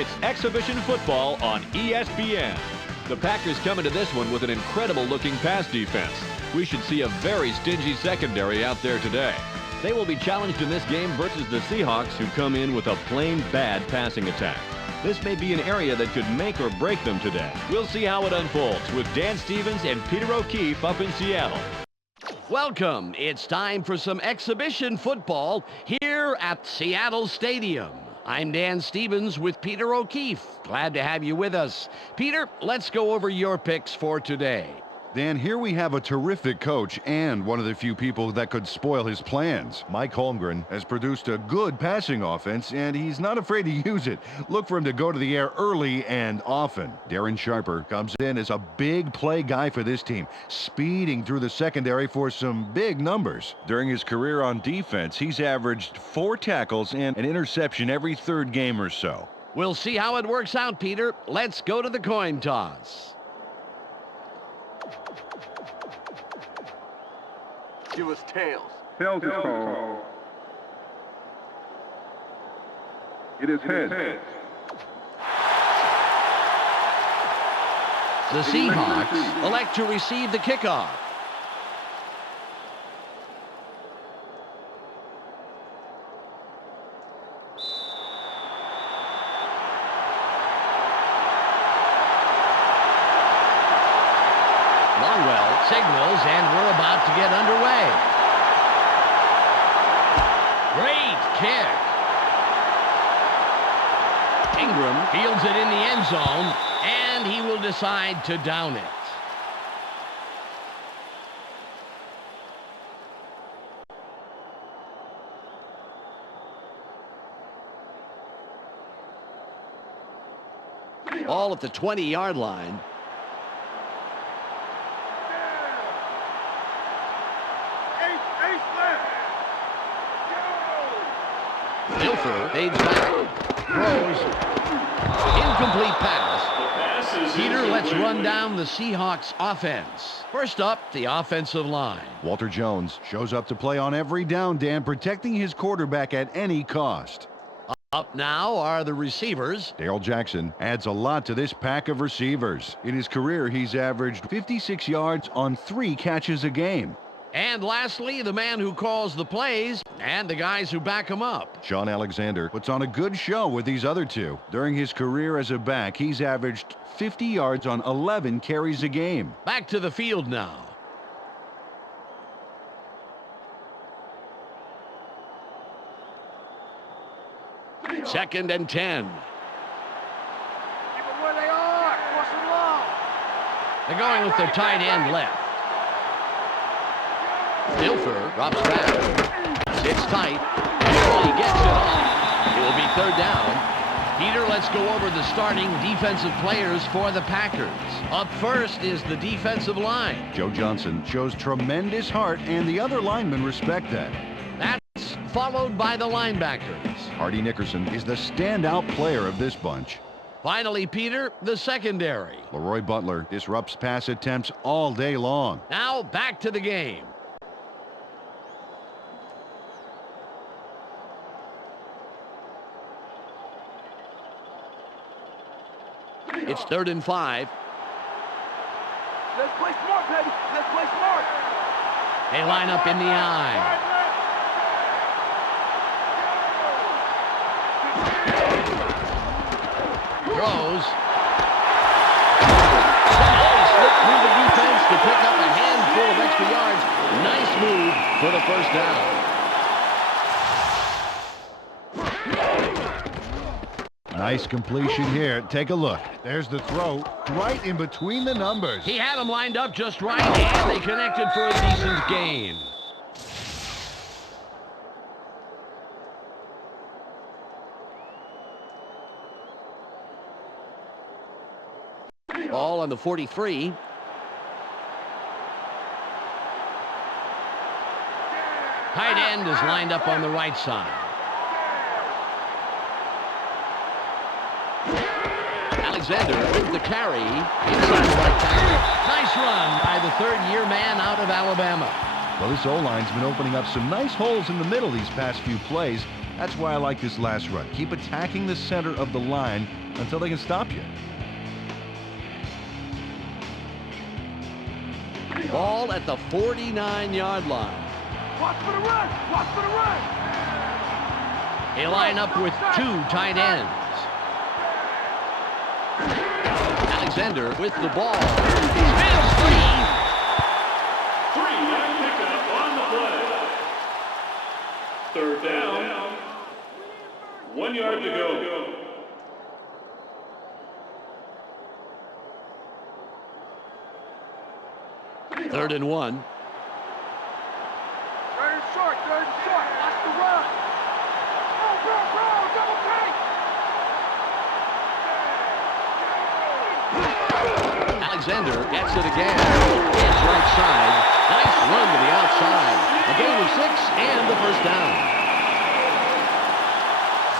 It's exhibition football on ESPN. The Packers come into this one with an incredible-looking pass defense. We should see a very stingy secondary out there today. They will be challenged in this game versus the Seahawks, who come in with a plain bad passing attack. This may be an area that could make or break them today. We'll see how it unfolds with Dan Stevens and Peter O'Keefe up in Seattle. Welcome. It's time for some exhibition football here at Seattle Stadium. I'm Dan Stevens with Peter O'Keefe. Glad to have you with us. Peter, let's go over your picks for today. Dan, here we have a terrific coach and one of the few people that could spoil his plans. Mike Holmgren has produced a good passing offense, and he's not afraid to use it. Look for him to go to the air early and often. Darren Sharper comes in as a big play guy for this team, speeding through the secondary for some big numbers. During his career on defense, he's averaged 4 tackles and an interception every third game or so. We'll see how it works out, Peter. Let's go to the coin toss. Give us tails. Tails is called. It is heads. The Seahawks elect to receive the kickoff. Longwell signals, and we're about to get underway. Great kick. Ingram fields it in the end zone, and he will decide to down it. Ball at the 20-yard line. Milford fades back, throws, incomplete pass. Peter, let's run down the Seahawks offense. First up, the offensive line. Walter Jones shows up to play on every down, Dan, protecting his quarterback at any cost. Up now are the receivers. Darrell Jackson adds a lot to this pack of receivers. In his career, he's averaged 56 yards on 3 catches a game. And lastly, the man who calls the plays and the guys who back him up. Sean Alexander puts on a good show with these other two. During his career as a back, he's averaged 50 yards on 11 carries a game. Back to the field now. Second and 10. Keep them where they are. Force them long. They're going with their tight end left. Milford drops back. Sits tight. He gets it off. It will be third down. Peter, let's go over the starting defensive players for the Packers. Up first is the defensive line. Joe Johnson shows tremendous heart, and the other linemen respect that. That's followed by the linebackers. Hardy Nickerson is the standout player of this bunch. Finally, Peter, the secondary. Leroy Butler disrupts pass attempts all day long. Now back to the game. It's 3rd and 5. Let's play smart, baby. Let's play smart. They line up in the eye. Throws. Somehow slipped through the defense to pick up a handful of extra yards. Nice move for the first down. Nice completion here. Take a look. There's the throw right in between the numbers. He had them lined up just right, and they connected for a decent gain. Ball on the 43. Tight end is lined up on the right side. Alexander with the carry inside the right tackle. Nice run by the third-year man out of Alabama. Well, this O-line's been opening up some nice holes in the middle these past few plays. That's why I like this last run. Keep attacking the center of the line until they can stop you. Ball at the 49-yard line. Watch for the run! Watch for the run! They line up with two tight ends. Alexander with the ball. Spins free. 3-yard pickup on the play. Third down. 1 yard to go. Third and 1. Third and short, third and short. Watch the run! Bro, double take! Alexander gets it again. It's right side. Nice run to the outside. A gain of 6 and the first down.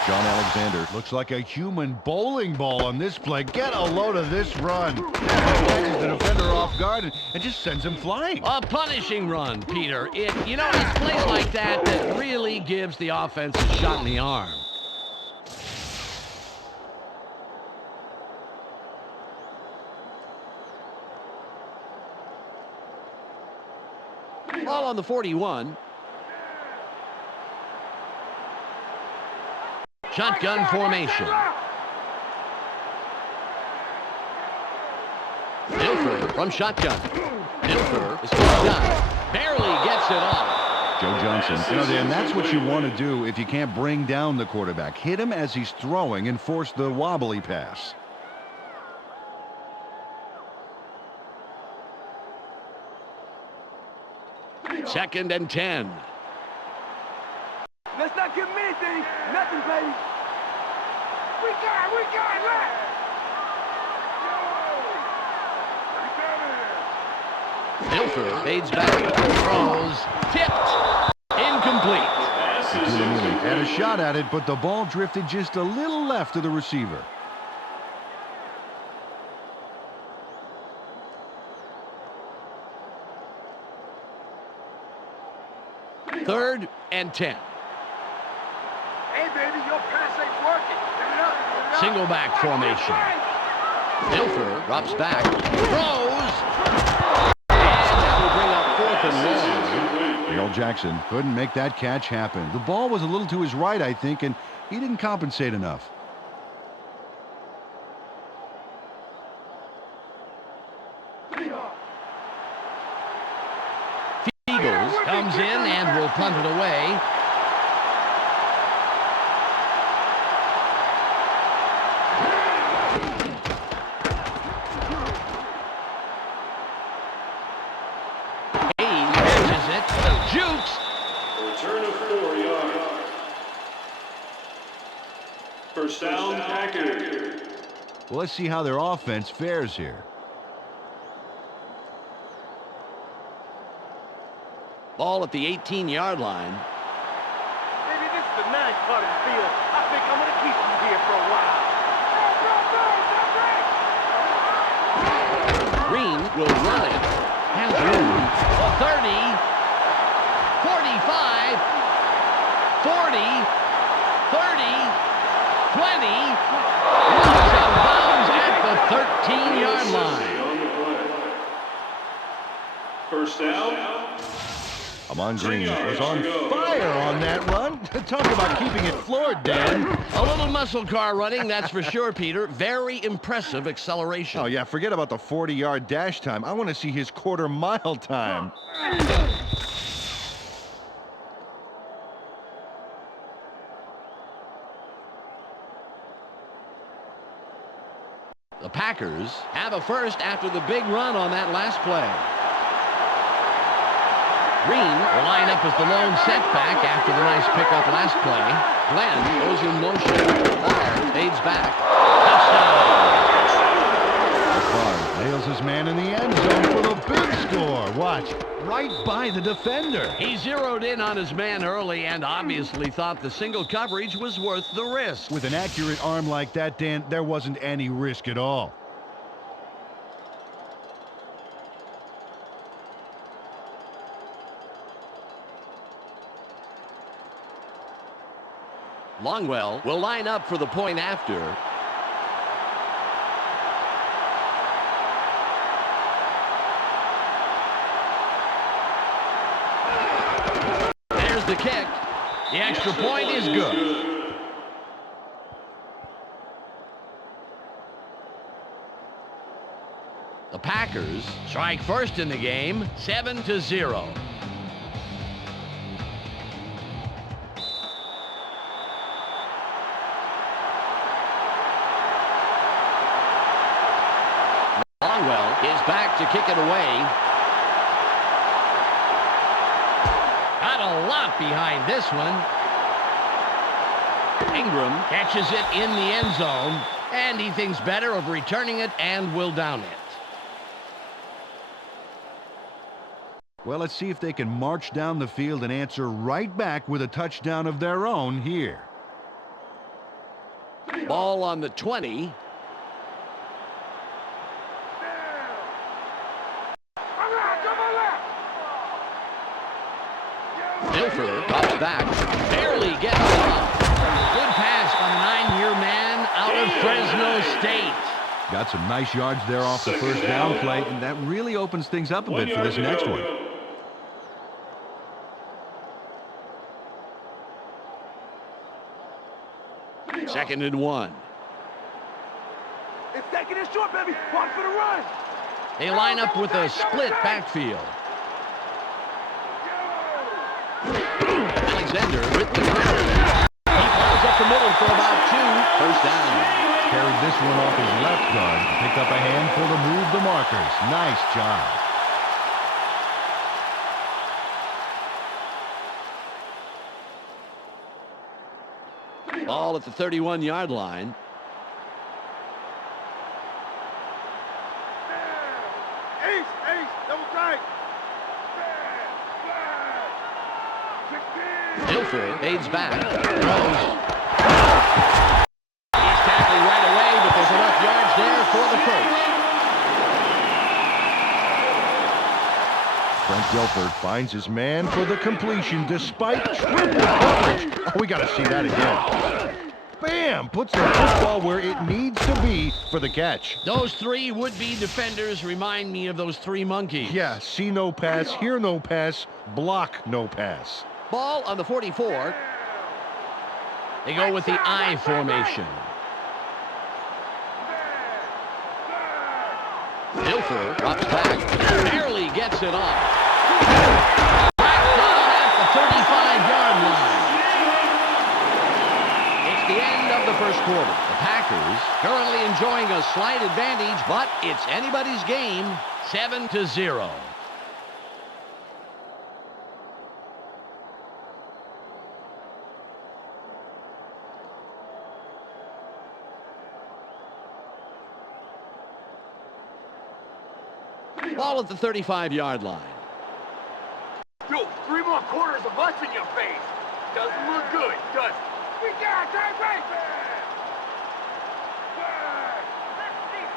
John Alexander looks like a human bowling ball on this play. Get a load of this run. Catches the defender off guard and just sends him flying. A punishing run, Peter. It's plays like that that really gives the offense a shot in the arm. Ball on the 41. Shotgun formation. Dilfer from shotgun. Dilfer is done. Barely gets it off. Joe Johnson. And that's what you want to do if you can't bring down the quarterback. Hit him as he's throwing and force the wobbly pass. Second and 10. Let's not give him anything. Nothing, baby. We got left. Dilfer fades back. Throws. Tipped. Incomplete. Had a shot at it, but the ball drifted just a little left of the receiver. Third and 10. Hey, baby, your pass ain't working. Give it up. Single back formation. Dilfer drops back. Throws. And that will bring up 4th and 1. Dale Jackson couldn't make that catch happen. The ball was a little to his right, I think, and he didn't compensate enough. Eagles comes in and will punt it away. Hayes catches it. Jukes. Return of 4 yards. First down, Packers. Well, let's see how their offense fares here. Ball at the 18-yard line. Baby, this is the ninth part of the field. I think I'm going to keep you here for a while. Green will run it. Has room. 30, 45, 40, 30, 20. Runs out of bounds at the 13-yard line. First down. Amon Green was on fire on that run. Talk about keeping it floored, Dan. A little muscle car running, that's for sure, Peter. Very impressive acceleration. Oh, yeah, forget about the 40-yard dash time. I want to see his quarter-mile time. The Packers have a first after the big run on that last play. Green will line up as the lone setback after the nice pickup last play. Glenn goes in motion. Barr fades back. Touchdown. Barr nails his man in the end zone for the big score. Watch, right by the defender. He zeroed in on his man early and obviously thought the single coverage was worth the risk. With an accurate arm like that, Dan, there wasn't any risk at all. Longwell will line up for the point after. There's the kick. The extra point is good. The Packers strike first in the game, 7-0. Longwell is back to kick it away. Got a lot behind this one. Ingram catches it in the end zone, and he thinks better of returning it and will down it. Well, let's see if they can march down the field and answer right back with a touchdown of their own here. Ball on the 20. Milford drops back, barely gets it off. Good pass by the 9-year man out of Fresno State. Got some nice yards there off the first down play, and that really opens things up a bit for this next one. Second and 1. It's taking it short, baby. Watch for the run. They line up with a split backfield. Alexander with the carry. He falls up the middle for about 2. First down. Carried this one off his left guard. Picked up a handful to move the markers. Nice job. Ball at the 31-yard line. Ace, double tight. Milford fades back. Throws. He's tackling right away, but there's enough yards there for the first. Frank Guilford finds his man for the completion despite triple coverage. Oh, we got to see that again. Bam! Puts the football where it needs to be for the catch. Those 3 would-be defenders remind me of those 3 monkeys. Yeah, see no pass, hear no pass, block no pass. Ball on the 44. They go with the I formation. Milford drops back, barely gets it off. Back down at the 35-yard line. It's the end of the first quarter. The Packers currently enjoying a slight advantage, but it's anybody's game, 7-0. Ball at the 35-yard line. Yo, 3 more quarters of us in your face. Doesn't look good, does it? We got right.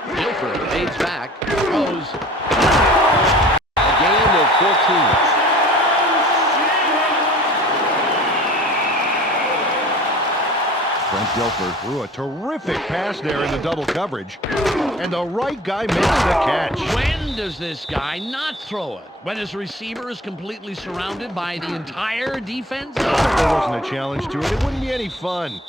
Milford fades back, throws. A gain of 14. Frank Guilford threw a terrific pass there in the double coverage, and the right guy makes the catch. When does this guy not throw it? When his receiver is completely surrounded by the entire defense? If there wasn't a challenge to it, it wouldn't be any fun.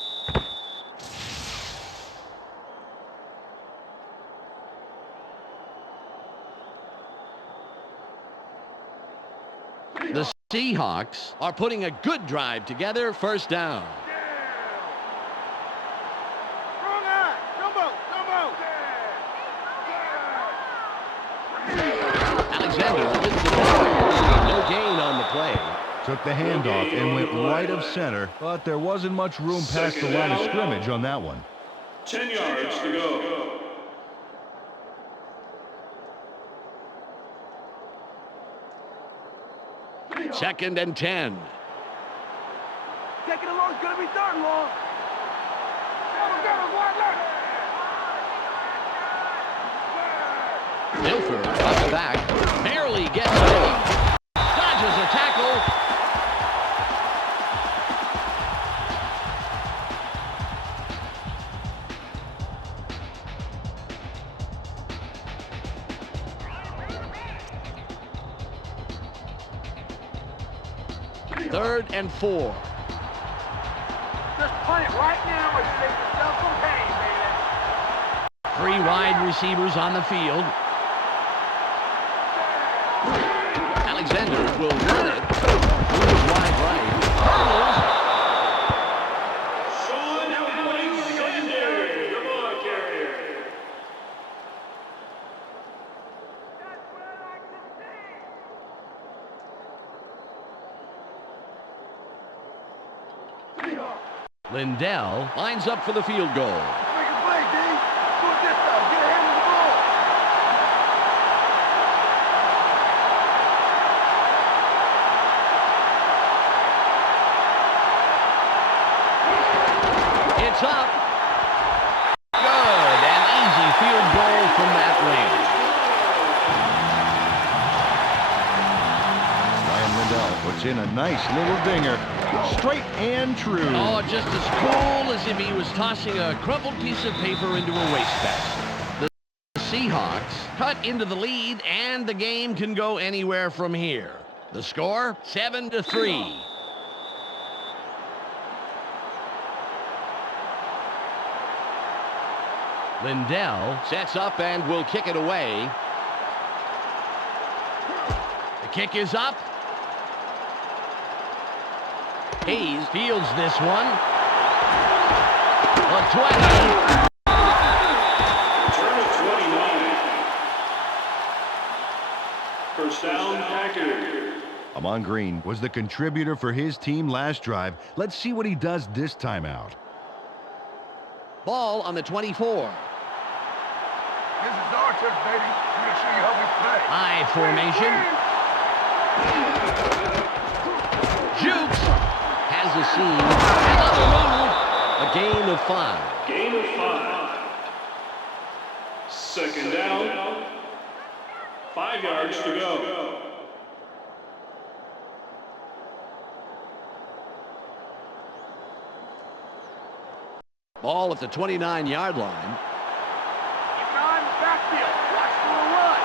The Seahawks are putting a good drive together, first down. Alexander with the ball. No gain on the play. Took the handoff and went right of center, but there wasn't much room past the line of scrimmage on that one. 10 yards to go. Second and 10. Taking it long, it's gonna be third and long. Milford drops back, barely gets it. Dodges a tackle. 3rd and 4. Just punt it right now and save yourself some pain, baby. 3 wide receivers on the field. Alexander will run it. Moves wide right. Hurdles. Sean Alexander, the ball carrier. Lindell lines up for the field goal. Make a play, D. Do it this time. Get a hand on the ball. It's up. Good. An easy field goal from that range. Ryan Lindell puts in a nice little dinger. Straight and true. Oh, just as cool as if he was tossing a crumpled piece of paper into a wastebasket. The Seahawks cut into the lead, and the game can go anywhere from here. The score, 7-3. Lindell sets up and will kick it away. The kick is up. Hayes fields this one. The 20. Return of 29. First down, Packers. Amon Green was the contributor for his team last drive. Let's see what he does this time out. Ball on the 24. This is our turn, baby. Make sure you help me play. I formation. Jukes has a seam. Another move. A gain of 5. Gain of 5. Second down. 5 yards to go. Ball at the 29-yard line. Keep an eye on the backfield. Watch for a run.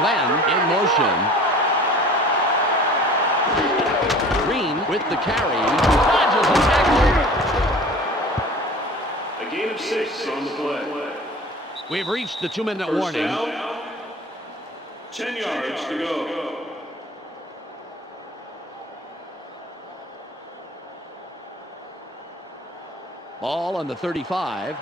Glenn in motion. Green with the carry. Dodges a tackle. A gain of 6 on the play. We've reached the 2-minute First warning. down. 10 yards to go. Ball on the 35.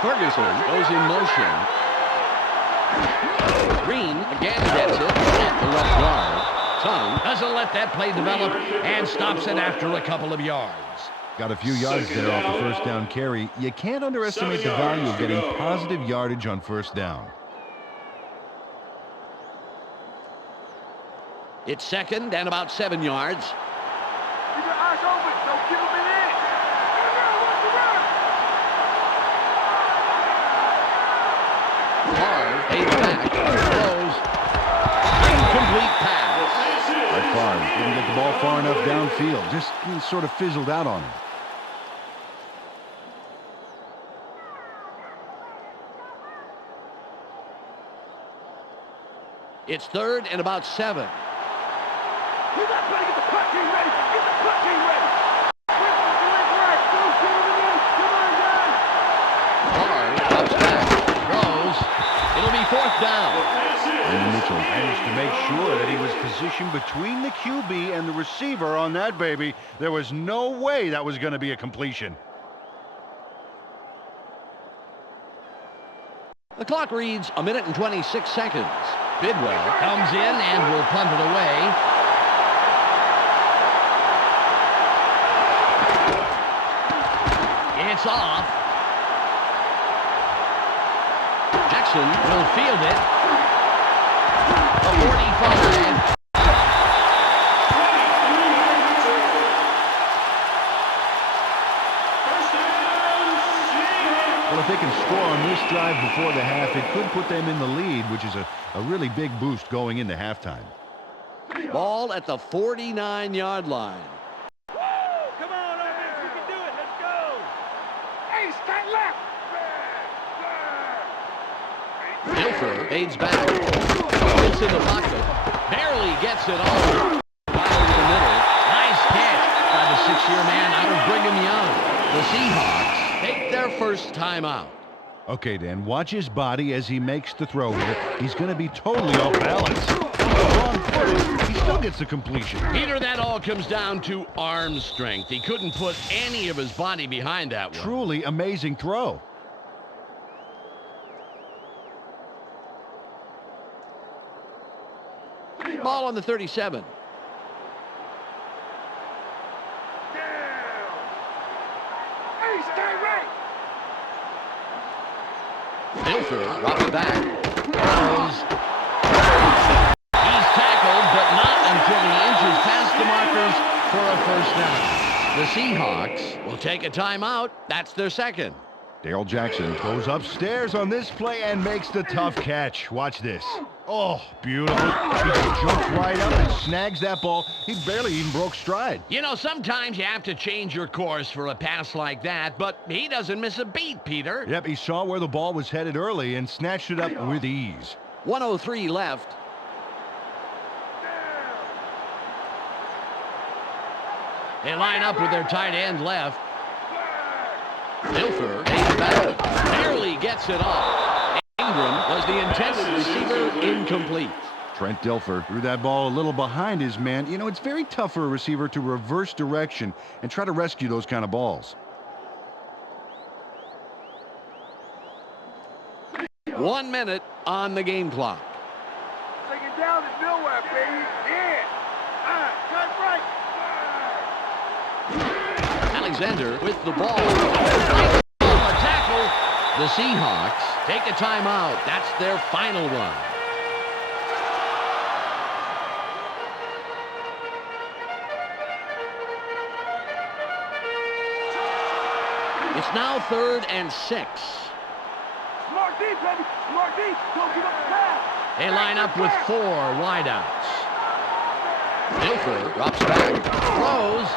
Ferguson goes in motion. Green again gets it at the left guard. Tongue doesn't let that play develop and stops it after a couple of yards. Got a few yards there off the first down carry. You can't underestimate the value of getting positive yardage on first down. It's second and about 7 yards. Keep your eyes open. Don't give them an inch. Favre fades back. Throws. Incomplete pass. Brett Favre didn't get the ball far enough downfield. Just sort of fizzled out on him. It's third and about 7. You got to get the punt team ready. Get the punt team ready. Right. Don't give them an inch. Come on, guys. Favre drops back. Throws. It'll be 4th down. And Mitchell managed to make sure that he was positioned between the QB and the receiver on that baby. There was no way that was going to be a completion. The clock reads 1 minute and 26 seconds. Bidwell comes in and will punt it away. It's off. Jackson will field it. The 45. Well, if they can score on this drive before the half, it could put them in the lead, which is a really big boost going into halftime. Ball at the 49-yard line. Come on, offense. We can do it. Let's go. Ace, tight left. Dilfer fades back. Gets in the pocket. Barely gets it all. Right over the middle. Nice catch by the 6-year man out of Brigham Young. The Seahawks take their first timeout. Okay, Dan, watch his body as he makes the throw here. He's going to be totally off balance. Wrong foot. He still gets the completion. Peter, that all comes down to arm strength. He couldn't put any of his body behind that one. Truly amazing throw. Ball on the 37. Hey, stay right. Dilfer drops back. Throws. He's tackled, but not until he inches past the markers for a first down. The Seahawks will take a timeout. That's their second. Darrell Jackson goes upstairs on this play and makes the tough catch. Watch this. Oh, beautiful. He jumps right up and snags that ball. He barely even broke stride. You know, sometimes you have to change your course for a pass like that, but he doesn't miss a beat, Peter. Yep, he saw where the ball was headed early and snatched it up with ease. 1:03 left. They line up with their tight end left. Dilfer takes back. Barely gets it off. Ingram was the intended receiver, incomplete. Trent Dilfer threw that ball a little behind his man. You know, it's very tough for a receiver to reverse direction and try to rescue those kind of balls. 1 minute on the game clock. Second down is nowhere, baby. Yeah. Cut right. Alexander with the ball. A tackle. The Seahawks take a timeout. That's their final one. It's now 3rd and 6. Smart deep, baby. Smart deep. Don't give up the pass. They line up with 4 wideouts. Dilfer drops back. Throws.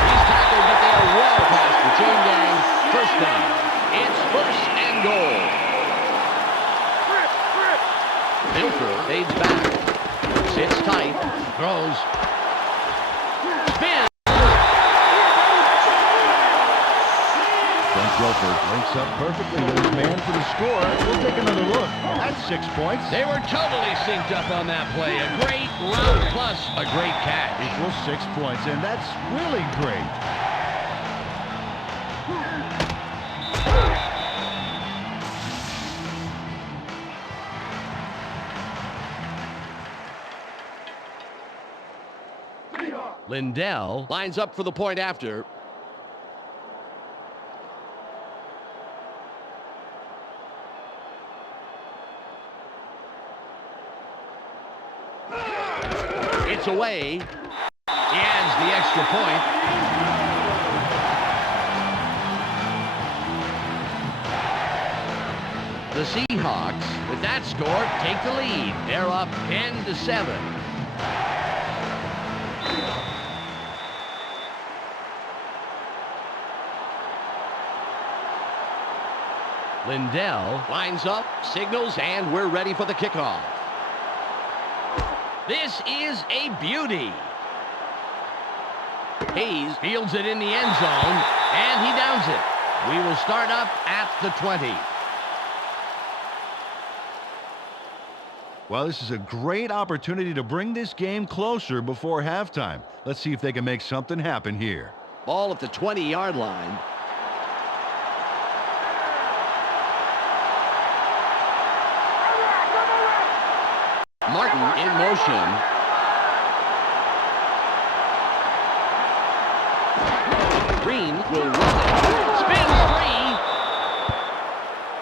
He's tackled, but they are well past the chain gang. First down. It's 1st and goal. Dilfer fades back. Sits tight. Throws. Spin. Trent Dilfer links up perfectly with his man for the score. We'll take another look. That's 6 points. They were totally synced up on that play. A great route plus a great catch. Equals 6 points, and that's really great. Lindell lines up for the point after. It's away. He adds the extra point. The Seahawks, with that score, take the lead. They're up 10-7. Lindell lines up, signals, and we're ready for the kickoff. This is a beauty. Hayes fields it in the end zone, and he downs it. We will start up at the 20. Well, this is a great opportunity to bring this game closer before halftime. Let's see if they can make something happen here. Ball at the 20-yard line. Martin in motion. Green will run it. Spin 3.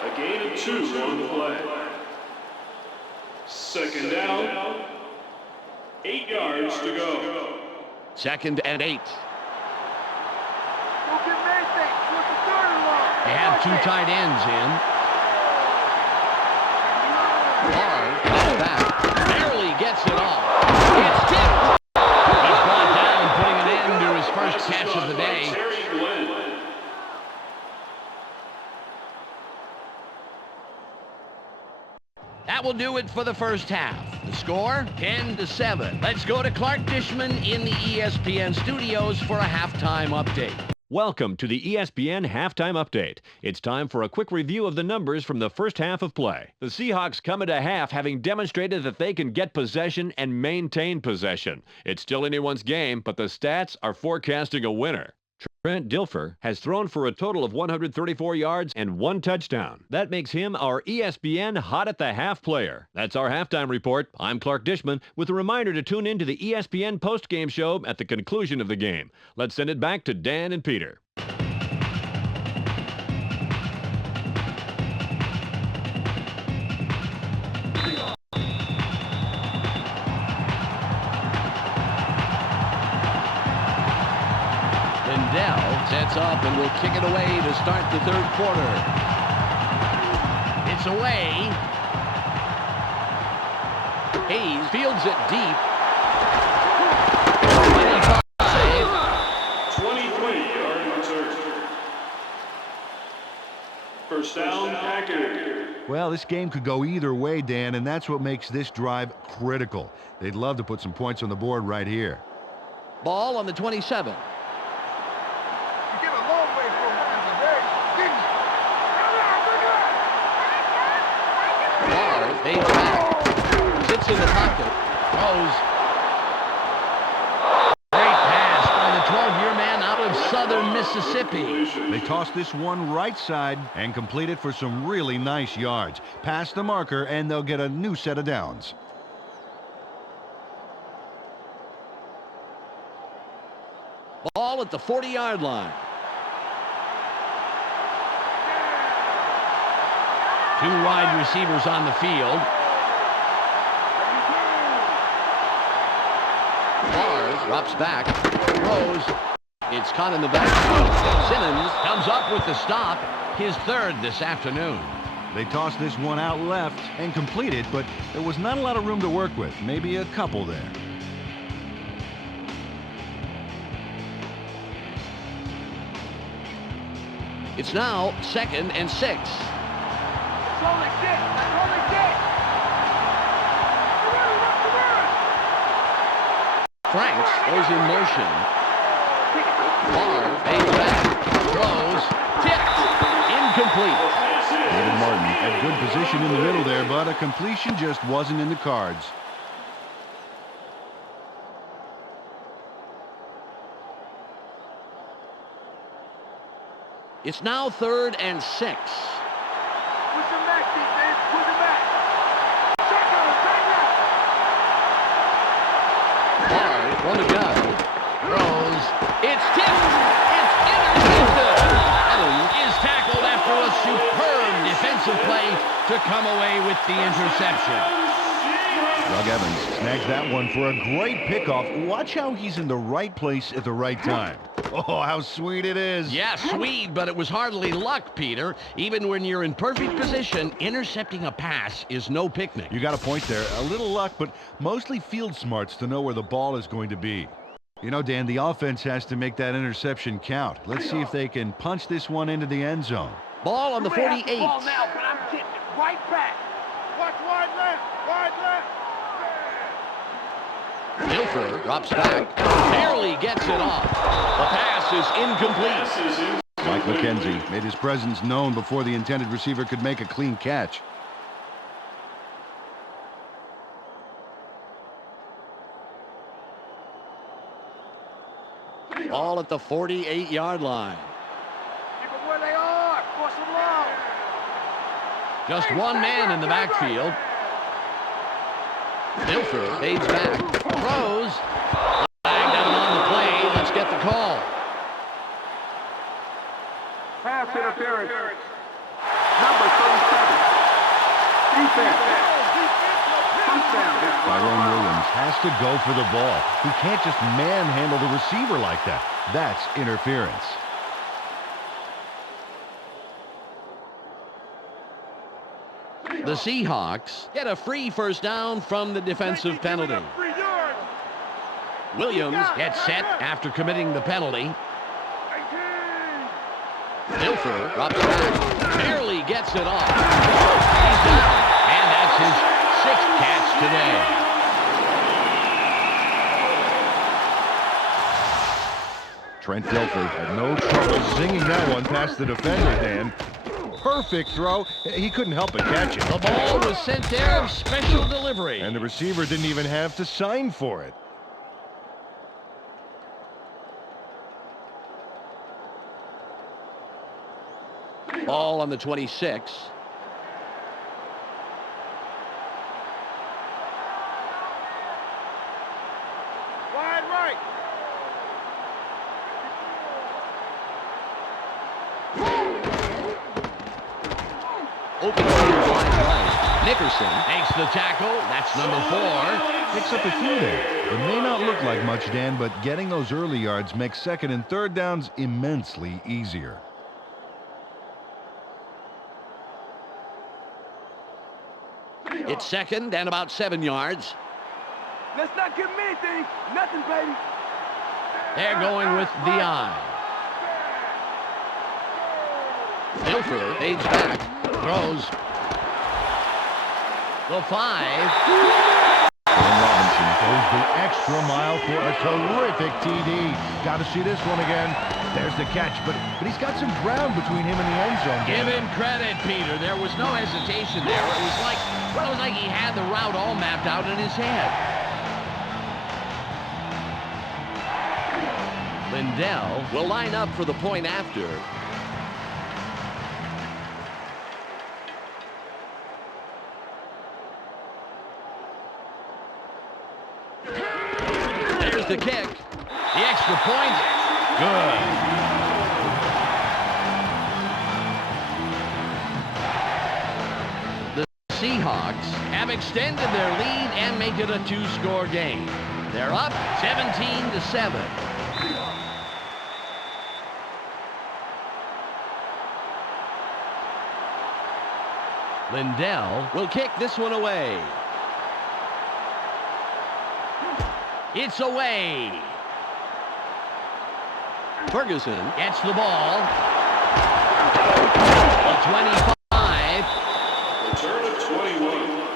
A gain of 2 on the play. Second down. 8 yards to go. 2nd and 8. Don't give me anything. Look the third and long. They have 2 tight ends in. Barr cuts back. Barely gets it off. It's tipped. He's brought down, putting an end to his first catch of the day. That will do it for the first half. The score, 10-7. Let's go to Clark Dishman in the ESPN studios for a halftime update. Welcome to the ESPN Halftime Update. It's time for a quick review of the numbers from the first half of play. The Seahawks come into half having demonstrated that they can get possession and maintain possession. It's still anyone's game, but the stats are forecasting a winner. Trent Dilfer has thrown for a total of 134 yards and 1 touchdown. That makes him our ESPN Hot at the Half player. That's our halftime report. I'm Clark Dishman with a reminder to tune in to the ESPN postgame show at the conclusion of the game. Let's send it back to Dan and Peter. Sets up and will kick it away to start the third quarter. It's away. Hayes fields it deep. 23-yard return. First down, Packers. Well, this game could go either way, Dan, and that's what makes this drive critical. They'd love to put some points on the board right here. Ball on the 27. Fades back, sits in the pocket, throws. Great pass by the 12-year man out of Southern Mississippi. They toss this one right side and complete it for some really nice yards. Pass the marker and they'll get a new set of downs. Ball at the 40-yard line. Two wide receivers on the field. Barr drops back, throws. It's caught in the backfield. Simmons comes up with the stop, his third this afternoon. They tossed this one out left and complete it, but there was not a lot of room to work with. Maybe a couple there. It's now 2nd and 6. Franks goes in motion. Barr fades back, throws, tipped, incomplete. David Martin had good position in the middle there, but a completion just wasn't in the cards. It's now 3rd and 6. On the gun, throws, it's tipped, it's intercepted. Adams is tackled after a superb defensive play to come away with the interception. Doug Evans snags that one for a great pickoff. Watch how he's in the right place at the right time. Oh, how sweet it is. Yeah, sweet, but it was hardly luck, Peter. Even when you're in perfect position, intercepting a pass is no picnic. You got a point there. A little luck, but mostly field smarts to know where the ball is going to be. You know, Dan, the offense has to make that interception count. Let's see if they can punch this one into the end zone. Ball on the 48. Ball now, but I'm getting it right back. Watch wide left, wide left. Dilfer drops back, barely gets it off. The pass is incomplete. Mike McKenzie made his presence known before the intended receiver could make a clean catch. Ball at the 48-yard line. Keep them where they are. Force them long. Just one man in the backfield. Dilfer fades back, throws. Flag down on the play. Let's get the call. Pass interference. Number 37. Defense. First down. Tyrone Williams has to go for the ball. He can't just manhandle the receiver like that. That's interference. The Seahawks get a free first down from the defensive penalty. Williams gets set after committing the penalty. Dilfer drops back, barely gets it off. He's down, and that's That's his 6th catch today. Trent Dilfer had no trouble zinging that one past the defender, Dan. Perfect throw. He couldn't help but catch it. The ball was sent there, special delivery. And the receiver didn't even have to sign for it. Ball on the 26. Wide right. Open field wide right. Nickerson makes the tackle. That's number 4. Picks up a few there. It may not look like much, Dan, but getting those early yards makes 2nd and 3rd downs immensely easier. It's 2nd and about 7 yards. Let's not give him anything. Nothing, baby. They're going with the eye. Dilfer fades back. Throws. The 5. And Robinson goes the extra mile for a terrific TD. Got to see this one again. There's the catch, but he's got some ground between him and the end zone. Give him credit, Peter. There was no hesitation there. It was like he had the route all mapped out in his head. Lindell will line up for the point after. There's the kick. The extra point. Good. Seahawks have extended their lead and make it a 2-score game. They're up 17-7. Lindell will kick this one away. It's away. Ferguson gets the ball. The 25. Return of 21.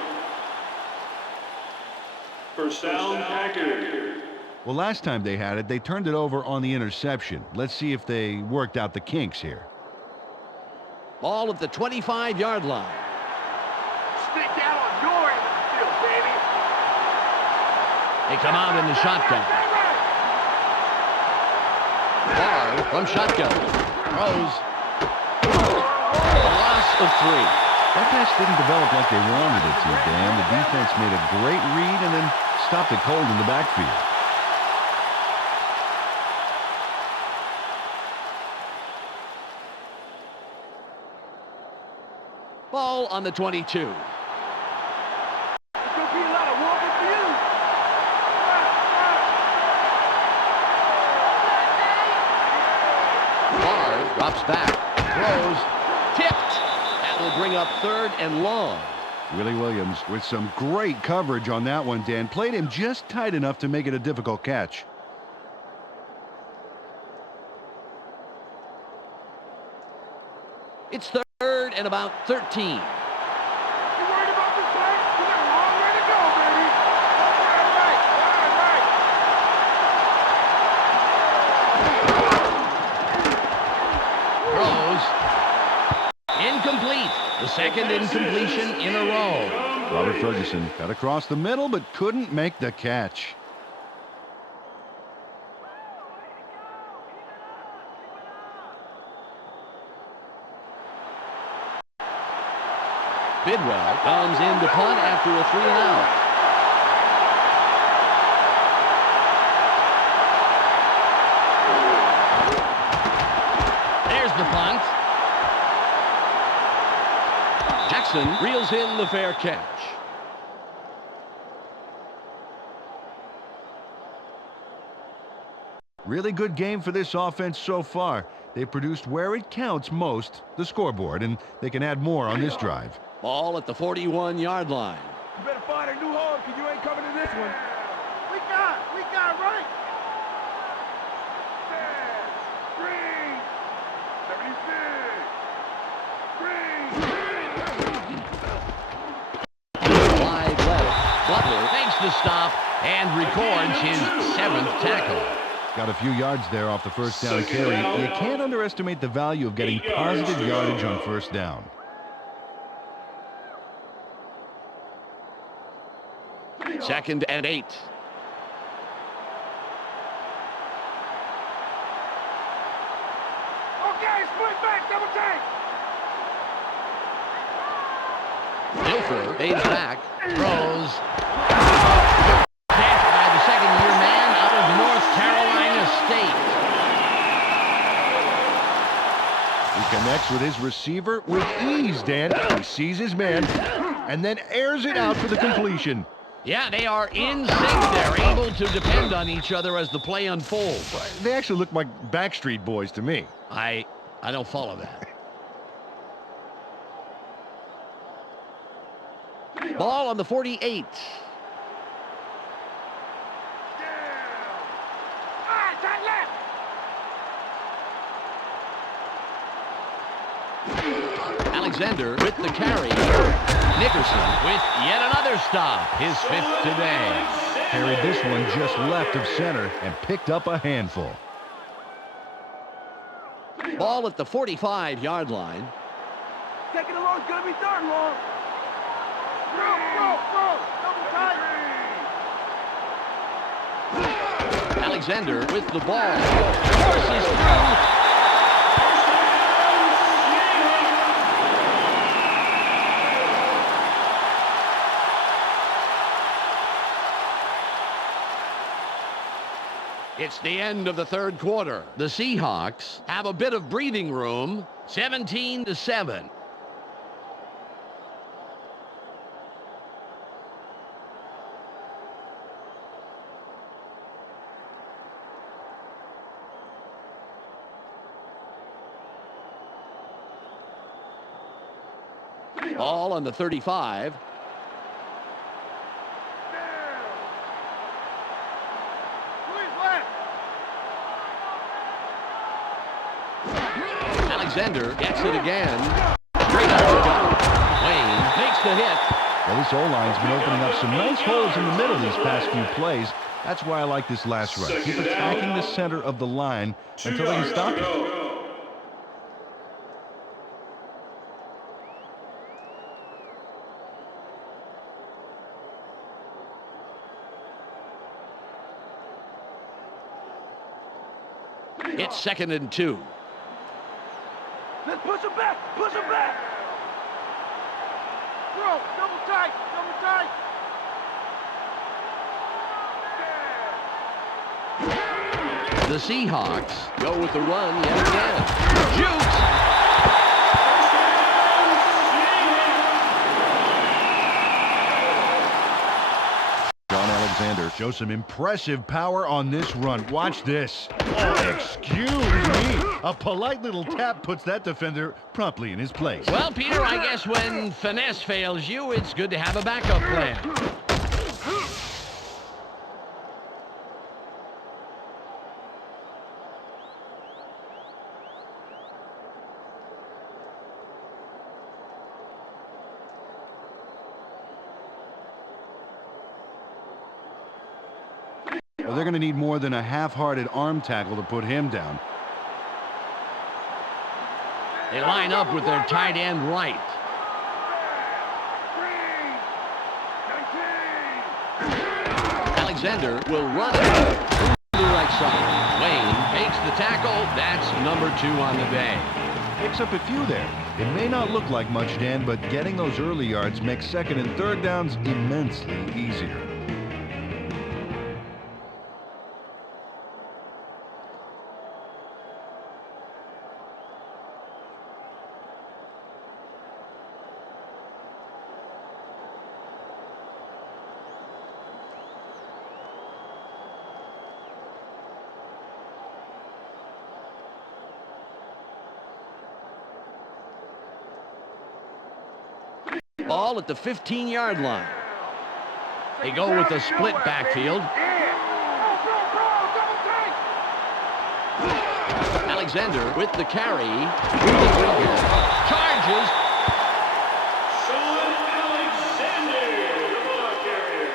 First down, Packers. Well, last time they had it, they turned it over on the interception. Let's see if they worked out the kinks here. Ball at the 25-yard line. Stick down on your end of the field, baby. They come out in the shotgun. Barr from shotgun. Throws. A loss of 3. That pass didn't develop like they wanted it to, Dan. The defense made a great read and then stopped it cold in the backfield. Ball on the 22. It's gonna be a lot of walking for you. Barr drops back. Throws. Tipped. That will bring up 3rd and long. Willie Williams with some great coverage on that one, Dan. Played him just tight enough to make it a difficult catch. It's 3rd and about 13. You worried about this play? You got a long way to go, baby. Throws. Incomplete. The 2nd incompletion in a row. Robert Ferguson got across the middle but couldn't make the catch. Bidwell comes in to punt after a 3-and-out. There's the punt. Jackson reels in the fair catch. Really good game for this offense so far. They produced where it counts most, the scoreboard, and they can add more on this drive. Ball at the 41-yard line. You better find a new home because you ain't coming to this one. We got right. Green. 76. Green. and records his 7th tackle. Got a few yards there off the first down carry. You can't underestimate the value of getting positive yardage on first down. Second and 8. Okay, split back, double take. Milford fades back, throws. Catch by the second-year man out of North Carolina State. He connects with his receiver with ease, Dan. He sees his man and then airs it out for the completion. Yeah, they are in sync. They're able to depend on each other as the play unfolds. They actually look like Backstreet Boys to me. I don't follow that. Ball on the 48. Alexander with the carry. Nickerson with yet another stop. His 5th today. Carried this one just left of center and picked up a handful. Ball at the 45-yard line. Second and long is going to be third and long. Go. Double tight. Alexander with the ball. Forces through. It's the end of the third quarter. The Seahawks have a bit of breathing room. 17-7. Ball on the 35. Alexander gets it again. Straight up the gut. Wayne makes the hit. Well, this O-line's been opening up some nice holes in the middle these past few plays. That's why I like this last run. Keep attacking the center of the line until they can stop you. It's 2nd and 2. Let's push him back. Throw, double tight. The Seahawks go with the run yet again. Jukes. Alexander shows some impressive power on this run. Watch this. Excuse me. A polite little tap puts that defender promptly in his place. Well, Peter, I guess when finesse fails you, it's good to have a backup plan. Well, they're going to need more than a half-hearted arm tackle to put him down. They line up with their tight end right. Alexander will run it to the right side. Wayne makes the tackle. That's number 2 on the day. Picks up a few there. It may not look like much, Dan, but getting those early yards makes 2nd and 3rd downs immensely easier. Ball at the 15-yard line. They go with the split backfield. Alexander with the carry. Charges. Alexander, the ball carrier.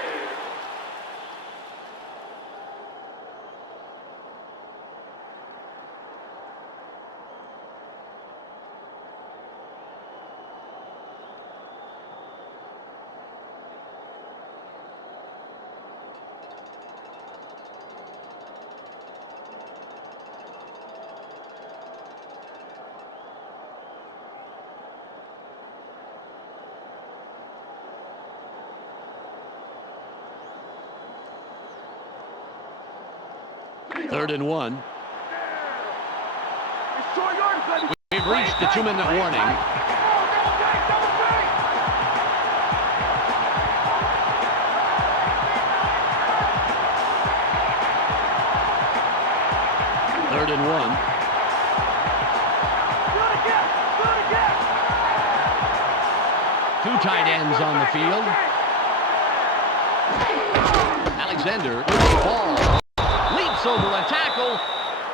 3rd and 1. It's short yardage, baby. We've reached the 2-minute warning. Third and 1. Two tight ends on the field. Alexander with the ball. Leaps over a tackle.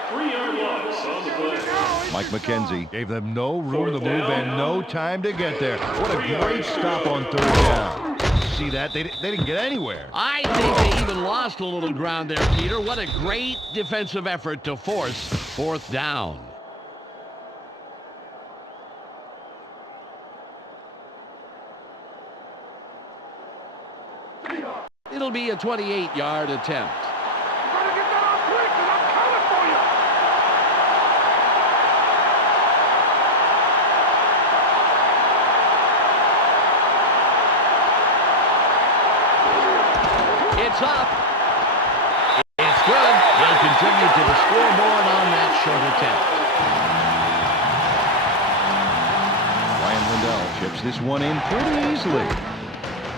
3-yard loss on the play. Mike McKenzie gave them no room to move and no time to get there. What a great stop on 3rd down. See that? They didn't get anywhere. I think they even lost a little ground there, Peter. What a great defensive effort to force 4th down. It'll be a 28-yard attempt. It's up. It's good. He'll contribute to the scoreboard on that short attempt. Ryan Lindell chips this one in pretty easily.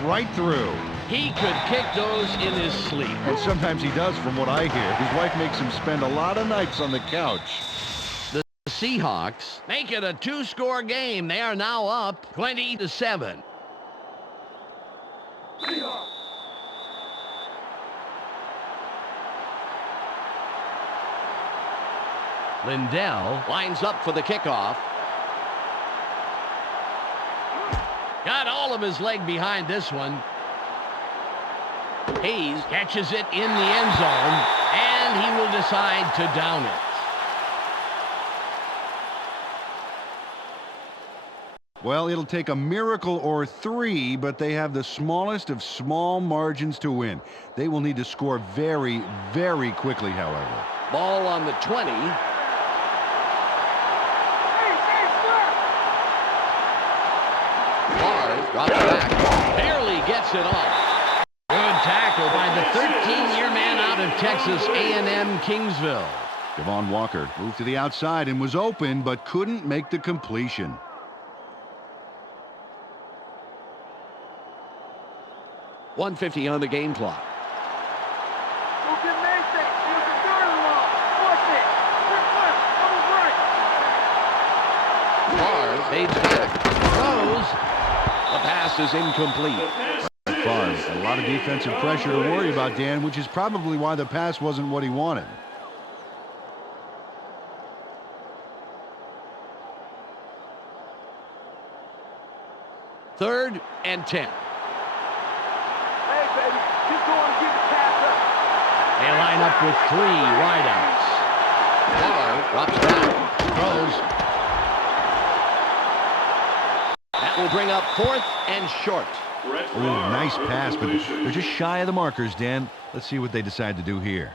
Right through. He could kick those in his sleep. And sometimes he does, from what I hear. His wife makes him spend a lot of nights on the couch. The Seahawks make it a 2-score game. They are now up 20-7. Lindell lines up for the kickoff. Got all of his leg behind this one. Hayes catches it in the end zone, and he will decide to down it. Well, it'll take a miracle or 3, but they have the smallest of small margins to win. They will need to score very, very quickly, however. Ball on the 20. Drops back. Barely gets it off. Good tackle by the 13-year man out of Texas A&M Kingsville. Javon Walker moved to the outside and was open, but couldn't make the completion. .150 on the game clock. Barr fades back. Throws. The pass is incomplete. A lot of defensive pressure to worry about, Dan, which is probably why the pass wasn't what he wanted. Third and 10. Hey, baby, just go on and get the pass up. They line up with 3 wideouts. Barr drops back. Throws. That will bring up 4th and short. Ooh, nice pass, but they're just shy of the markers, Dan. Let's see what they decide to do here.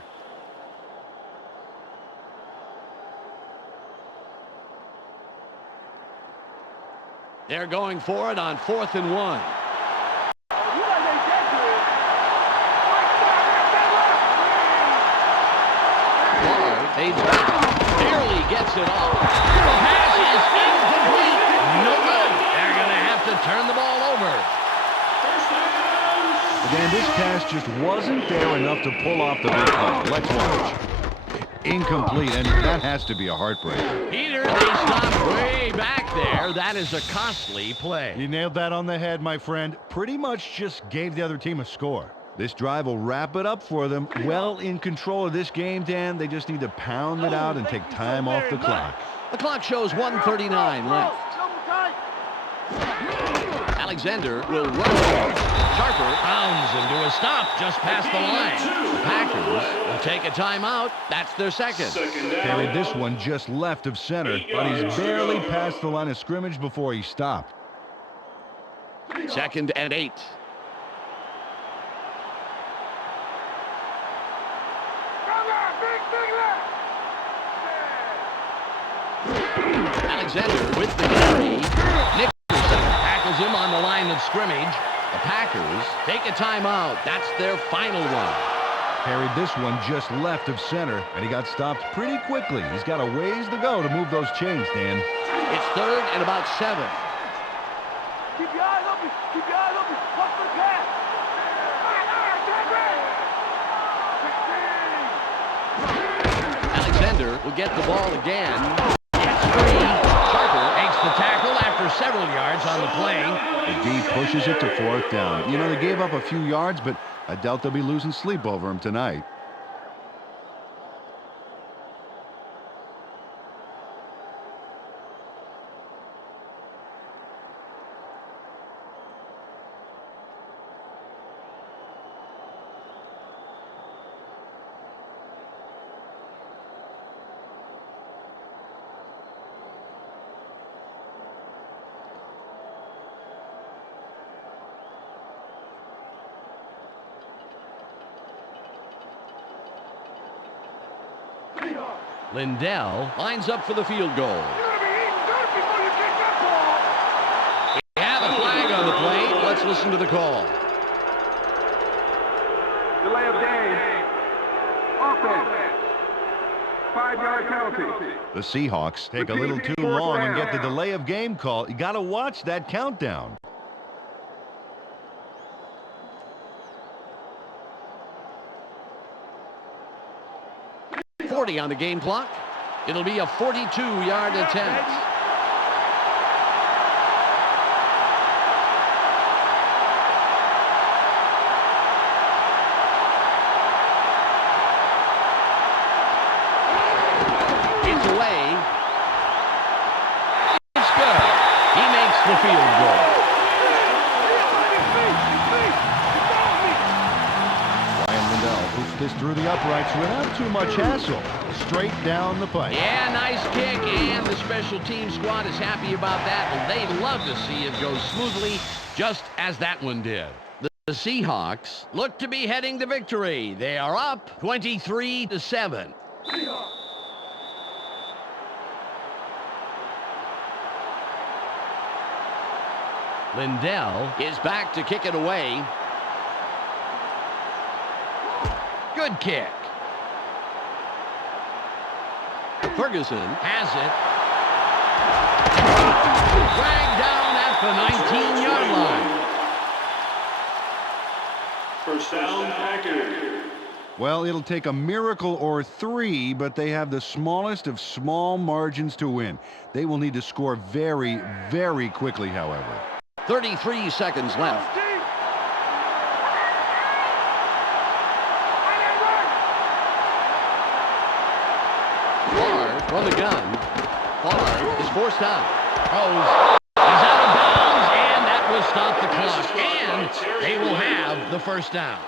They're going for it on 4th and 1. Barr fades back. Barely gets it off. The pass is incomplete. No good. They're going to have to turn the ball over. Dan, this pass just wasn't there enough to pull off the big play. Let's watch. Incomplete, and that has to be a heartbreaker. Peter, they stopped way back there. That is a costly play. You nailed that on the head, my friend. Pretty much just gave the other team a score. This drive will wrap it up for them. Well in control of this game, Dan. They just need to pound it out and take time off the clock. The clock shows 1:39 left. Alexander will run. Sharper pounds into a stop just past the line. The Packers will take a timeout. That's their second. Carried this one just left of center, but he's barely past the line of scrimmage before he stopped. 2nd and 8. Alexander with the carry. Nickerson tackles him on the line of scrimmage. The Packers take a timeout. That's their final one. Carried this one just left of center, and he got stopped pretty quickly. He's got a ways to go to move those chains, Dan. It's 3rd and about 7. Keep your eyes open. Keep your eyes open. Watch for the pass. Alexander will get the ball again. It's free. Harper makes the tackle after several yards on the play. The D pushes it to 4th down. You know, they gave up a few yards, but I doubt they'll be losing sleep over him tonight. Lindell lines up for the field goal. We have a flag on the play. Let's listen to the call. Delay of game. Offense. 5-yard penalty. The Seahawks take a little too long and get the delay of game call. You got to watch that countdown. On the game clock. It'll be a 42-yard attempt. It's away. It's good. He makes the field goal. Pushed this through the uprights without too much hassle. Straight down the pipe. Yeah, nice kick, and the special team squad is happy about that, and they'd love to see it go smoothly, just as that one did. The Seahawks look to be heading to victory. They are up 23-7. Lindell is back to kick it away. Good kick. Ferguson has it. Dragged down at the 19-yard line. First down, Packers. Well, it'll take a miracle or 3, but they have the smallest of small margins to win. They will need to score very, very quickly, however. 33 seconds left. From the gun. Barr is forced out. Rose is out of bounds, and that will stop the clock. And they will have the first down.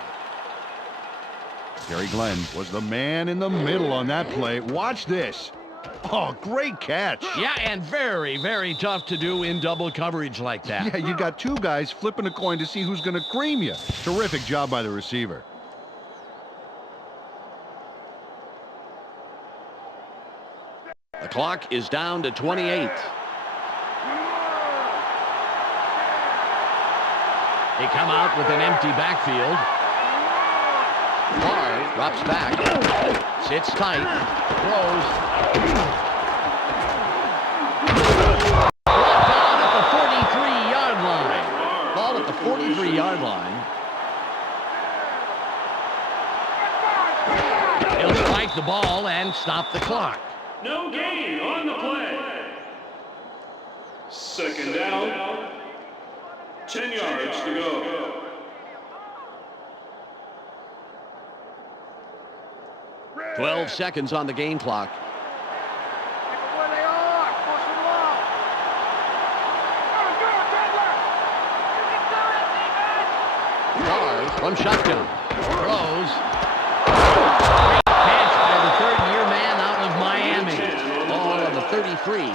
Gary Glenn was the man in the middle on that play. Watch this. Oh, great catch. Yeah, and very, very tough to do in double coverage like that. Yeah, you got two guys flipping a coin to see who's going to cream you. Terrific job by the receiver. The clock is down to 28. They come out with an empty backfield. Barr drops back. Sits tight. Throws. Ball at the 43-yard line. Ball at the 43-yard line. He'll strike the ball and stop the clock. No gain on the play. Second down. 10 yards to go. Red. 12 seconds on the game clock. Where they are. Push them off. Barr from shotgun. Throws. Great catch by the third-year man out of Miami. Ball on the 33.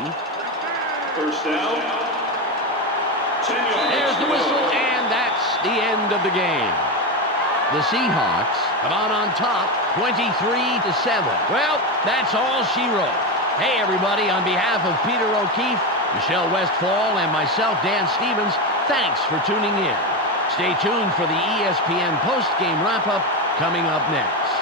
First down. 10 yards. There's the whistle, and that's the end of the game. The Seahawks come out on top, 23-7. Well, that's all she wrote. Hey, everybody, on behalf of Peter O'Keefe, Michelle Westfall, and myself, Dan Stevens, thanks for tuning in. Stay tuned for the ESPN post-game wrap-up coming up next.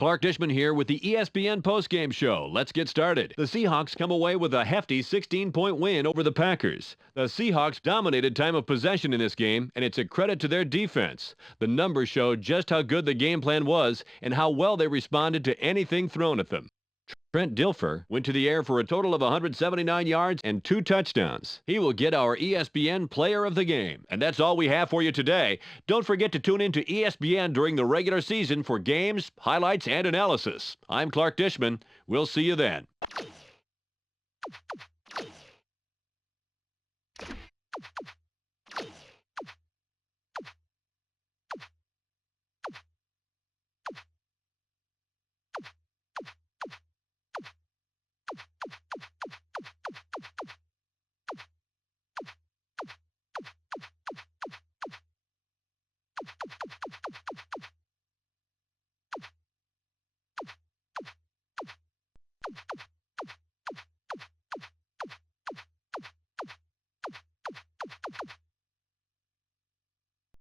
Clark Dishman here with the ESPN postgame show. Let's get started. The Seahawks come away with a hefty 16-point win over the Packers. The Seahawks dominated time of possession in this game, and it's a credit to their defense. The numbers show just how good the game plan was and how well they responded to anything thrown at them. Trent Dilfer went to the air for a total of 179 yards and 2 touchdowns. He will get our ESPN Player of the Game. And that's all we have for you today. Don't forget to tune in to ESPN during the regular season for games, highlights, and analysis. I'm Clark Dishman. We'll see you then.